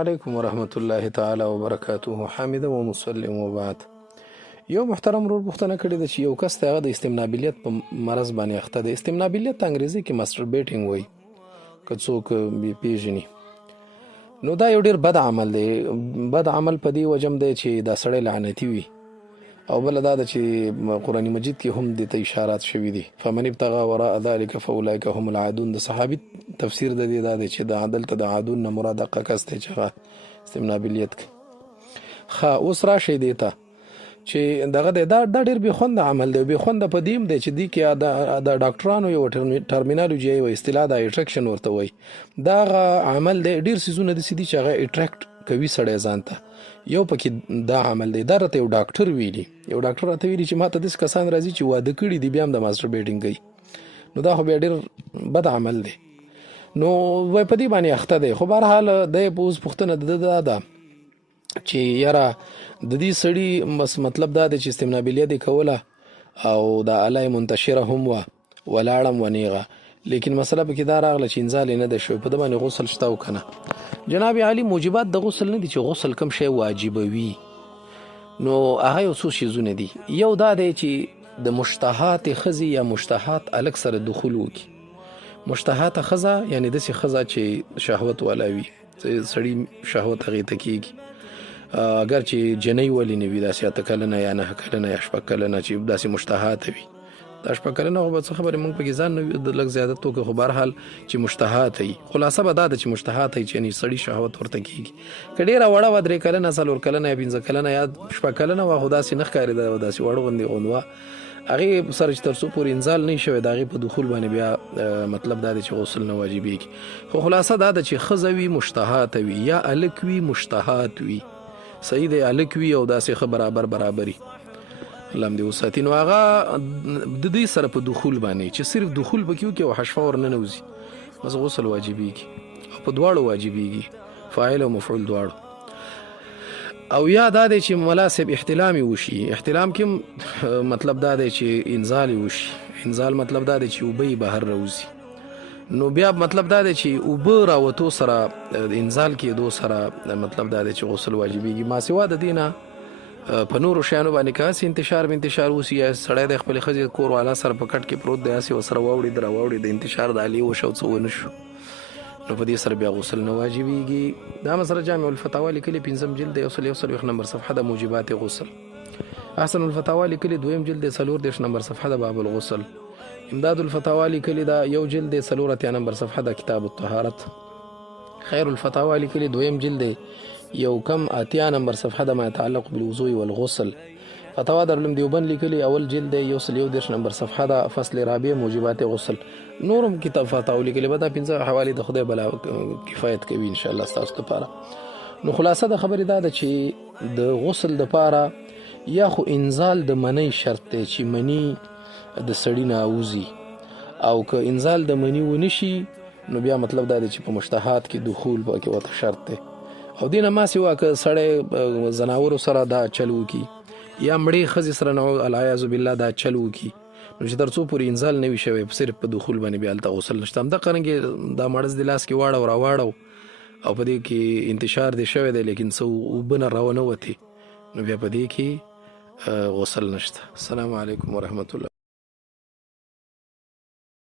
علیکم ورحمت الله تعالی وبرکاته. حامد و مسلم و بعد. یو محترم ورور پوښتنه کړې ده چې یو کس ته هغه د استمنابلیت په مرض باندې اخته دی. استمنابلیت انګریزي کې ماسټربیټینګ وایي که څوک پیژني. نو دا یو ډېر بد عمل دی. بد عمل په دې وجه دی چې دا سړی لعنتي وي، او بله دا ده چې قرآن مجید کې هم دې ته اشارات شوي دي. فمن ابتغى وراء ذلك فاولئک هم العادون. د صحابي تفسیر د دې دا دی چې د دلته د عادون نه مراد هغه کس دی چې هغه استمنابلیت کوي. اوس راشئ دې ته چې دغه دی دا ډېر بېخونده عمل دی. بېخونده په دې هم دی چې دې کې د ډاکټرانو یو ټرمینالوجي یوه اصطلاح ده، اټریکشن ورته وایي. دا هغه عمل دی، ډېر څیزونه داسې دي چې هغه اټریکټ کوي سړی ځان ته. یو پکې دا عمل دی. دا راته یو ډاکټر ویلي، یو ډاکټر راته ویلي چې ما ته داسې کسان راځي چې واده کړي دي بیا هم د ماسټربیټینګ کوي. نو دا خو بیا ډېر بد عمل دی. نو وایي په دې باندې اخته دی. خو بهرحال دی اوس پوښتنه د دا ده چې یاره د دې سړي بس مطلب دا دی چې استمنابلیت یې کوله او دا اله منتشره هم وه، ولاړم ونیغه، لیکن مسله پکې دا راغله چې انزال یې نه ده شوی. په ده باندې غسل شته او که نه؟ جناب عالی موجبات د غسل نه دي چې غسل کم شی واجبوي. نو هغه یو څو شیزونه دي. یو دا دی چې د مشتهات ښځې یا مشتهات هلک سره دخول وکړي. مشتهات ښځه یعنې داسې ښځه چې شهوت والا وي، سړي شهوت هغې ته کېږي، اگر چې جنۍ ولې نه وي، داسې 8 کلنه یا 9 کلنه یا 6 کلنه چې داسې مشتهات وي. دا 6 کلنه خو به څه خبرې موږ پکې ځان نه لږ زیادت وکړو، خو بهرحال چې مشتهات وي. خلاصه به دا ده چې مشتهات وي چې یعنې سړي شهوت ورته کېږي. که ډېره وړه وه 3 کلنه 4 کلنه یا 5 کلنه یا 6 کلنه وه، خو داسې نه ښکارېده، داسې وړه غوندې غوند وه، هغې سره چې تر څو پورې انزال نه وي شوی د هغې په دخول باندې بیا مطلب دا دی چې غسل نه واجبېږي. خو خلاصه دا ده چې ښځه وي مشتهات وي یا هلک وي مشتهات وي، صحیح دی، هلک وي او داسې ښه برابري الله هم دې وساتي. نو هغه د دې سره په دخول باندې چې صرف دخول پکې وکړي او حشفه ورننوځي، بس غسل واجبېږي او په دواړو واجبېږي، فاعل او مفعول دواړو. او یا دا دی چې ملا صاحب احتلام وشي. احتلام کې مطلب دا دی چې انزال وشي. انزال مطلب دا دی چې اوبه بهر راوځي. نو بیا مطلب دا دی چې اوبه راوتو سره انزال کېدو سره مطلب دا دی چې غسل واجبېږي. ما سوا د دې نه په نورو شیانو باندې که هسې انتشار وسي، یا سړی د خپلې ښځې کور والا سره په کټ کې پروت دی، هسې ورسره واوړېد راواوړېد، د انتشار د آلې وشو څه ونه شو، نو په دې سره بیا غسل نه واجبېږي. دا مسله جامع الفتاوا لیکلې 5م جلد دی 141 نمبر صفحه د موجبات غسل. احسن الفتاوا لیکلې 2م جلد دی 34 نمبر صفحه د باب الغسل. امداد الفتاوا لیکلې دا 1 جلد دی 34 نمبر صفحه د کتاب الطهارت. خیر الفتاوا لیکلې 2م جلد دی 1 نمبر صفحه د ما يتعلق بالوضوء والغسل. فتاوا دارالعلوم دیوبند لیکلي 1 جلد دی 111 نمبر صفحه د فصل رابع موجبات غسل. نورم کتاب فتاوا لیکلي به دا 5 حوالې د خدای بلا کفایت کوي ان شاء الله ستاسو لپاره. نو خلاصه د خبرې دا ده چې د غسل دپاره یا خو انزال د منۍ شرط دی چې مني د سړي نه اوځي، او که انزال د مني ونه شي نو بیا مطلب دا دی چې په مشتهات کې دخول پکې ورته شرط دی. او دې نه ما سوا که سړی زناورو سره دا چل وکړي یا مړې ښځې سره العیاذ بالله دا چل وکړي، نو چې تر څو پورې انزال نه وي شوی صرف په دخول باندې بیا هلته غسل نشته. همدغه رنګې دا مړز د لاس کې واړو راواړو او په دې کې انتشار دی شوی دی، لیکن څه اوبه نه راونه وتې، نو بیا په دې کې غسل نشته. السلام علیکم ورحمت الله.